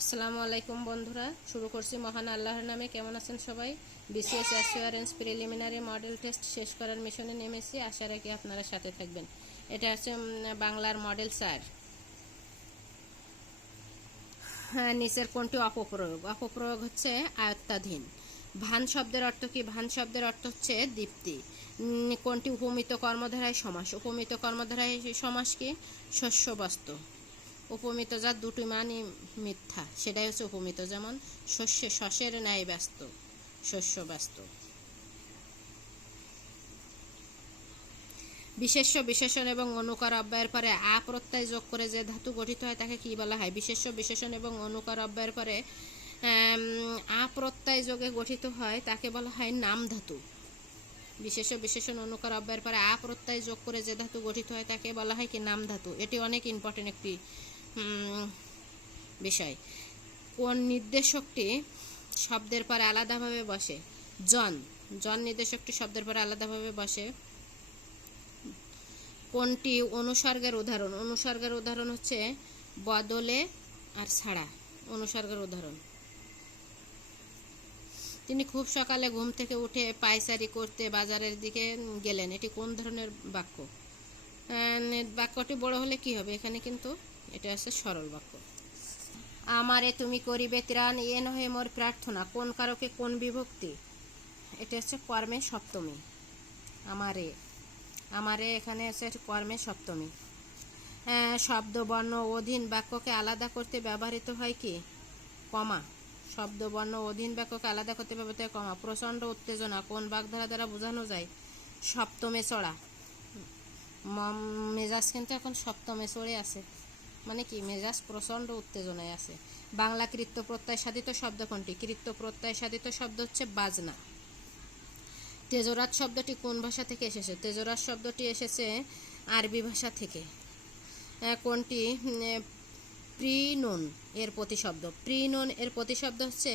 আসসালামু আলাইকুম বন্ধুরা শুরু করছি মহান আল্লাহর নামে। কেমন আছেন সবাই? BCS assurance preliminary model test শেষ করার মিশনে নেমেছি। আশা রাখি আপনারা সাথে থাকবেন। এটা উম, বাংলার মডেল স্যার নিচের কোনটি অপপ্রয়োগ? অপপ্রয়োগ হচ্ছে আয়ত্তাধীন। ভান শব্দের অর্থ কি? ভান শব্দের অর্থ হচ্ছে দীপ্তি। কোনটি উপমিত কর্মধারায় সমাস? উপমিত কর্মধারায় সমাস কি? শস্য বস্তু উপমিত যার দুটি মানই মিথ্যা, সেটাই হচ্ছে উপমিত, যেমন শস্য, শস্যের ন্যায় ব্যস্ত, শস্য ব্যস্ত। বিশেষ্য, বিশেষণ এবং অনুকার অব্যয়ের পরে আ প্রত্যয় যোগ করে যে ধাতু গঠিত হয় তাকে কি বলা হয়? বিশেষ্য, বিশেষণ এবং অনুকার অব্যয়ের পরে আ প্রত্যয় যোগে গঠিত হয় তাকে বলা হয় নাম ধাতু। বিশেষ্য, বিশেষণ, অনুকার অব্যয়ের পরে আ প্রত্যয় যোগ করে যে ধাতু গঠিত হয় তাকে বলা হয় কি নাম ধাতু। এটি অনেক ইম্পর্টেন্ট একটি বিষয়। কোন নির্দেশকটি শব্দের পরে আলাদাভাবে বসে? জন। জন নির্দেশকটি শব্দের পরে আলাদাভাবে বসে। কোনটি অনুসর্গের উদাহরণ? অনুসর্গের উদাহরণ হচ্ছে বদলে আর ছাড়া। অনুসর্গের উদাহরণ। তিনি খুব সকালে ঘুম থেকে উঠে পায়চারি করতে বাজারের দিকে গেলেন। এটি কোন ধরনের বাক্য? বাক্যটি বড় হলে কি হবে? এখানে কিন্তু এটা হচ্ছে সরল বাক্য। আমারে তুমি করিবে ত্রাণ, এ নহে মোর প্রার্থনা। কোন কারকে কোন বিভক্তি? এটা হচ্ছে কর্মে সপ্তমী। আমারে আমারে এখানে হচ্ছে কর্মে সপ্তমী। শব্দ, বর্ণ, অধীন বাক্যকে আলাদা করতে ব্যবহৃত হয় কি? কমা। শব্দ, বর্ণ, অধীন বাক্যকে আলাদা করতে ব্যবহৃত হয় কমা। প্রচণ্ড উত্তেজনা, কোন বাগধারা দ্বারা বোঝানো যায়? সপ্তমে চড়া। মেজাজ কিন্তু এখন সপ্তমে চড়ে আছে। মানে কি, মেজাজ প্রচণ্ড উত্তেজনায় আছে। বাংলা কৃত্য প্রত্যয় সাধিত শব্দ কোনটি? কৃত্য প্রত্যয় সাধিত শব্দ হচ্ছে বাজনা। তেজরাত শব্দটি কোন ভাষা থেকে এসেছে? তেজরাত শব্দটি এসেছে আরবি ভাষা থেকে। কোনটি? প্রিনুন এর প্রতিশব্দ। প্রিনুন এর প্রতিশব্দ হচ্ছে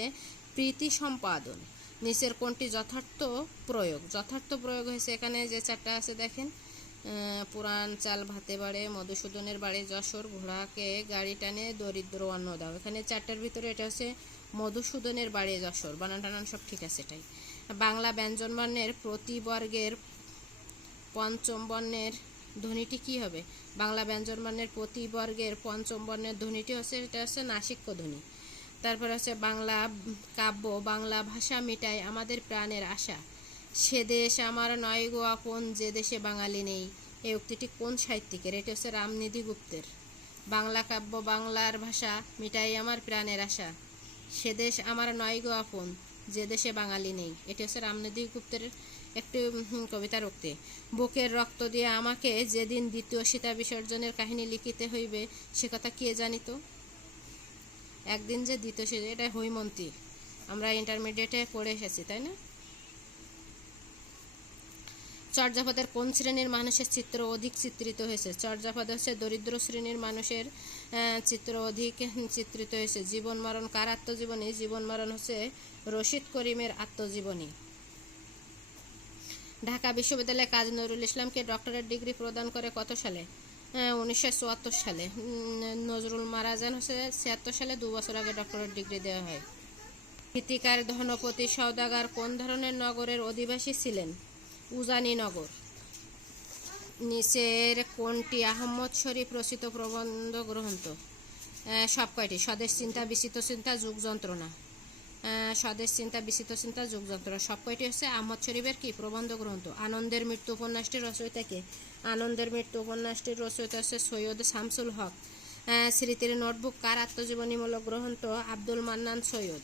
প্রীতি সম্পাদন। নিচের কোনটি যথার্থ প্রয়োগ? যথার্থ প্রয়োগ হয়েছে এখানে যে চারটা আছে দেখেন। পুরাণ চাল ভাতে বাড়ে, মধুসূদনের বাড়ি, যশোর ঘোড়াকে গাড়ি টানে দরিদ্র অন্ন দাও এখানে চারটার ভিতরে এটা হচ্ছে মধুসূদনের বাড়ি যশোর, বানান টানান সব ঠিক আছে এটাই। বাংলা ব্যঞ্জনবর্ণের প্রতিবর্গের পঞ্চম বর্ণের ধ্বনিটি কি হবে? বাংলা ব্যঞ্জন ব্যঞ্জনবর্ণের প্রতিবর্গের পঞ্চম বর্ণের ধ্বনিটি হচ্ছে, এটা হচ্ছে নাসিক্য ধ্বনি। তারপর হচ্ছে বাংলা কাব্য, বাংলা ভাষা মিটায় আমাদের প্রাণের আশা। সে দেশ আমার নয় গো আপন, যে দেশে বাঙালি নেই। এই উক্তিটি কোন সাহিত্যিকের? এটি হচ্ছে রামনিধি গুপ্তের। বাংলা কাব্য, বাংলার ভাষা মিটাই আমার প্রাণের আশা। সে দেশ আমার নয় গো আপন, যে দেশে বাঙালি নেই। এটি হচ্ছে রামনিধি গুপ্তের একটি কবিতার উক্তি। বুকের রক্ত দিয়ে আমাকে যেদিন দ্বিতীয় সীতা বিসর্জনের কাহিনী লিখিতে হইবে, সে কথা কে জানিত? একদিন যে দ্বিতীয় সীতা, এটা হৈমন্তী। আমরা ইন্টারমিডিয়েটে পড়ে এসেছি, তাই না? চর্যাপদের কোন শ্রেণির মানুষের চিত্র অধিক চিত্রিত হয়েছে? চর্যাপদ হচ্ছে দরিদ্র শ্রেণির মানুষের চিত্র অধিক চিত্রিত হয়েছে। জীবন মরণ কার আত্মজীবনী? জীবন মরণ হচ্ছে রশিদ করিমের আত্মজীবনী। ঢাকা বিশ্ববিদ্যালয়ে কাজী নজরুল ইসলামকে ডক্টরেট ডিগ্রি প্রদান করে কত সালে? উনিশশো চুয়াত্তর সালে। নজরুল মারা যান হচ্ছে ছিয়াত্তর সালে দু বছর আগে ডক্টরেট ডিগ্রি দেওয়া হয়। গীতিকার, ধনপতি, সওদাগার কোন ধরনের নগরের অধিবাসী ছিলেন? উজানি নগর। নিচের কোনটি আহমদ শরীফ রচিত প্রবন্ধ গ্রন্থ? সব কয়টি? স্বদেশ চিন্তা বিচিত চিন্তা, যুগ যন্ত্রণা। স্বদেশ চিন্তা বিচিত চিন্তা, যুগ যন্ত্রণা। সব কয়টি হচ্ছে আহমদ শরীফের কি? প্রবন্ধ গ্রন্থ। আনন্দের মৃত্যু উপন্যাসটির রচয়িতাকে আনন্দের মৃত্যু উপন্যাসটির রচয়িতা হচ্ছে সৈয়দ শামসুল হক। স্মৃতির নোটবুক কার আত্মজীবনীমূলক গ্রন্থ? আব্দুল মান্নান সৈয়দ।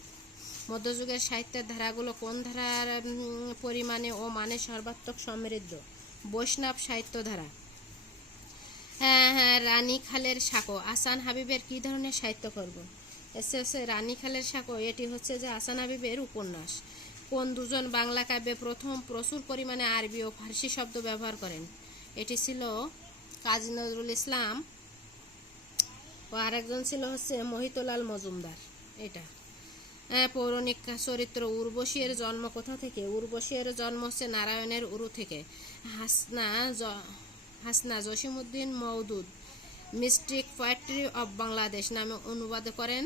মধ্যযুগের সাহিত্যের ধারাগুলো কোন ধারার পরিমাণে ও মানে সর্বাত্মক সমৃদ্ধ? বৈষ্ণব সাহিত্য ধারা। হ্যাঁ হ্যাঁ রানী খালের সাঁকো। আসান হাবিবের কী ধরনের সাহিত্য করব? এসে এসে রানী খালের সাঁকো, এটি হচ্ছে যে আসান হাবিবের উপন্যাস। কোন দুজন বাংলা কাব্যে প্রথম প্রচুর পরিমাণে আরবি ও ফার্সি শব্দ ব্যবহার করেন? এটি ছিল কাজী নজরুল ইসলাম ও আরেকজন ছিল হচ্ছে মহিতলাল মজুমদার। এটা। পৌরাণিক চরিত্র উর্বশীর জন্ম কোথা থেকে? উর্বশীর জন্ম হচ্ছে নারায়ণের উরু থেকে। Hasna Hasna Jasimuddin Maudud. Mystic poetry of Bangladesh নামে অনুবাদ করেন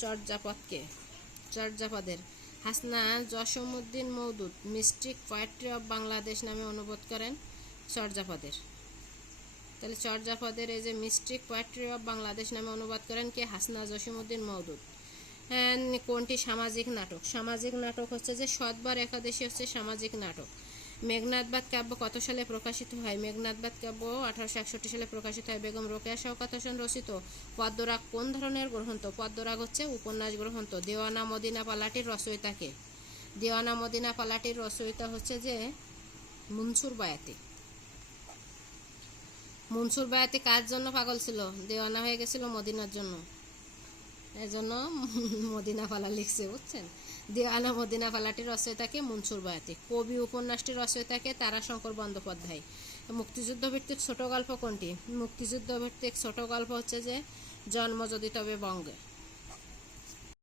চর্যাপদকে, চর্যাপদের। Hasna Jasimuddin Maudud mystic poetry of Bangladesh নামে অনুবাদ করেন চর্যাপদের। তাহলে চর্যাপদের এই যে মিস্ট্রিক পোয়েট্রি অফ বাংলাদেশ নামে অনুবাদ করেন কে? হাসনা জসিমুদ্দিন মৌদুদ হ্যাঁ, কোনটি? সামাজিক নাটক। সামাজিক নাটক হচ্ছে যে সৎবার একাদশী হচ্ছে সামাজিক নাটক। মেঘনাথবাদ কাব্য কত সালে প্রকাশিত হয়? মেঘনাথবাদ কাব্য আঠারোশো একষট্টি সালে প্রকাশিত হয়। বেগম রোকেয়া শওকাত হোসেন রচিত। পদ্মরাগ কোন ধরনের গ্রন্থ? পদ্মরাগ হচ্ছে উপন্যাস গ্রন্থ। দেওয়ানা মদিনা পালাটির রচয়িতাকে দেওয়ানা মদিনা পালাটির রচয়িতা হচ্ছে যে মনসুর বায়াতি। মনসুর বায়াতি কার জন্য পাগল ছিল? দেওয়ানা হয়ে গেছিল মদিনার জন্য। এজন্য মদিনা পালা লিখছে, বুঝছেন? দেওয়ানা মদিনা পালাটির রচয়িতাকে মনসুর বায়াতি কবি, উপন্যাসটির রচয়িতাকে তারাশঙ্কর বন্দ্যোপাধ্যায়। মুক্তিযুদ্ধ ভিত্তিক ছোট গল্প কোনটি? মুক্তিযুদ্ধ ভিত্তিক ছোট গল্প হচ্ছে যে, জন্ম যদি তবে বঙ্গে।